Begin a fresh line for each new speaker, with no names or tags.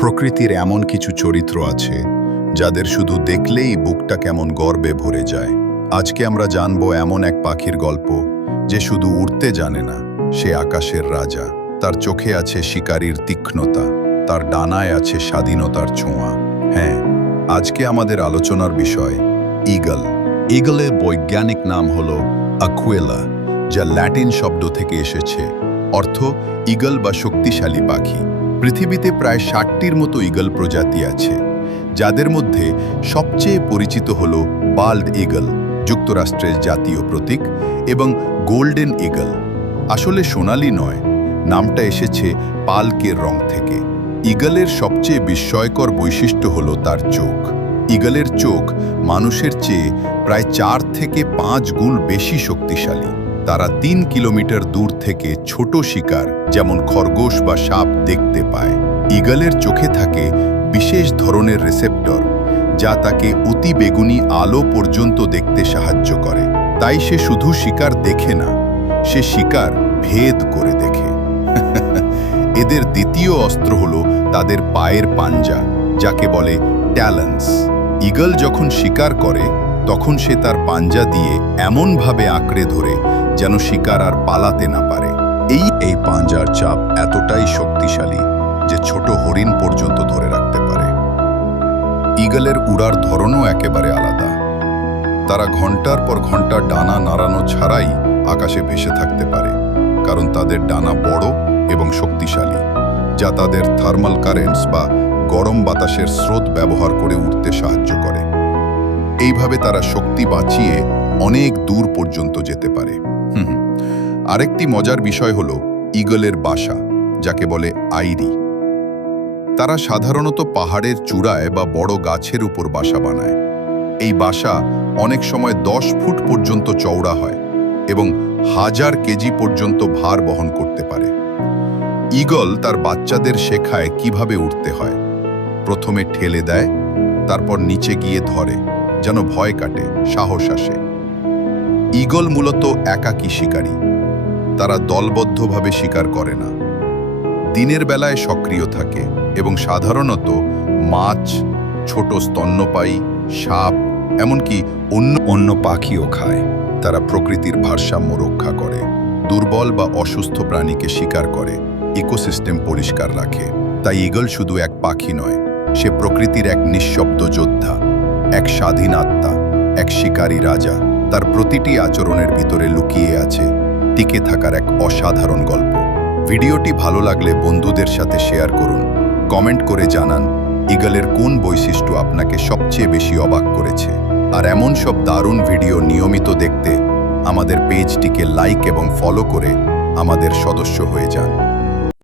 প্রকৃতির এমন কিছু চরিত্র আছে, যাদের শুধু দেখলেই বুকটা কেমন গর্বে ভরে যায়। আজকে আমরা জানব এমন এক পাখির গল্প, যে শুধু উড়তে জানে না, সে আকাশের রাজা। তার চোখে আছে শিকারীর তীক্ষ্ণতা, তার ডানায় আছে স্বাধীনতার ছোঁয়া। হ্যাঁ আজকে আমাদের আলোচনার বিষয়, ইগল। ইগলের বৈজ্ঞানিক নাম হল আকুয়েলা, যা ল্যাটিন শব্দ থেকে এসেছে। অর্থ, ইগল বা শক্তিশালী পাখি। পৃথিবীতে প্রায় ষাটটির মতো ইগল প্রজাতি আছে, যাদের মধ্যে সবচেয়ে পরিচিত হল বাল্ড ইগল যুক্তরাষ্ট্রের জাতীয় প্রতীক, এবং গোল্ডেন ইগল আসলে সোনালি নয়, নামটা এসেছে পালকের রং থেকে। ইগলের সবচেয়ে বিস্ময়কর বৈশিষ্ট্য হল তার চোখ। ইগলের চোখ মানুষের চেয়ে প্রায় চার থেকে পাঁচ গুণ বেশি শক্তিশালী। তারা তিন কিলোমিটার দূর থেকে ছোট শিকার, যেমন খরগোশ বা সাপ, দেখতে পায়। ইগলের চোখে থাকে বিশেষ ধরনের রিসেপ্টর, যা তাকে অতি বেগুনি আলো পর্যন্ত দেখতে সাহায্য করে। তাই সে শুধু শিকার দেখে না, সে শিকার ভেদ করে দেখে। এদের দ্বিতীয় অস্ত্র হল তাদের পায়ের পাঞ্জা, যাকে বলে ট্যালেন্স। ইগল যখন শিকার করে, তখন সে তার পাঞ্জা দিয়ে এমনভাবে আঁকড়ে ধরে যেন শিকার আর পালাতে না পারে। এই এই পাঞ্জার চাপ এতটাই শক্তিশালী যে ছোট হরিণ পর্যন্ত ধরে রাখতে পারে। ইগলের উড়ার ধরনও একেবারে আলাদা। তারা ঘণ্টার পর ঘণ্টা ডানা নাড়ানো ছাড়াই আকাশে ভেসে থাকতে পারে, কারণ তাদের ডানা বড় এবং শক্তিশালী, যা তাদের থার্মাল কারেন্টস বা গরম বাতাসের স্রোত ব্যবহার করে উঠতে সাহায্য করে। এইভাবে তারা শক্তি বাঁচিয়ে অনেক দূর পর্যন্ত যেতে পারে। হুম। আরেকটি মজার বিষয় হল ইগলের বাসা, যাকে বলে আইরি। তারা সাধারণত পাহাড়ের চূড়ায় বা বড় গাছের উপর বাসা বানায়। এই বাসা অনেক সময় দশ ফুট পর্যন্ত চওড়া হয় এবং হাজার কেজি পর্যন্ত ভার বহন করতে পারে। ঈগল তার বাচ্চাদের শেখায় কীভাবে উঠতে হয়। প্রথমে ঠেলে দেয়, তারপর নিচে গিয়ে ধরে, যেন ভয় কাটে, সাহস আসে। ঈগল মূলত একাকী শিকারী। তারা দলবদ্ধভাবে শিকার করে না। দিনের বেলায় সক্রিয় থাকে এবং সাধারণত মাছ, ছোট স্তন্যপায়ী, সাপ, এমনকি অন্য অন্য পাখিও খায়। তারা প্রকৃতির ভারসাম্য রক্ষা করে, দুর্বল বা অসুস্থ প্রাণীকে শিকার করে, ইকোসিস্টেম পরিষ্কার রাখে। তাই ঈগল শুধু এক পাখি নয়, সে প্রকৃতির এক নিঃশব্দ যোদ্ধা, এক স্বাধীন আত্মা, এক শিকারী রাজা। তার প্রতিটি আচরণের ভিতরে লুকিয়ে আছে টিকে থাকার এক অসাধারণ গল্প। ভিডিওটি ভালো লাগলে বন্ধুদের সাথে শেয়ার করুন। কমেন্ট করে জানান, ইগলের কোন বৈশিষ্ট্য আপনাকে সবচেয়ে বেশি অবাক করেছে। আর এমন সব দারুণ ভিডিও নিয়মিত দেখতে আমাদের পেজটিকে লাইক এবং ফলো করে আমাদের সদস্য হয়ে যান।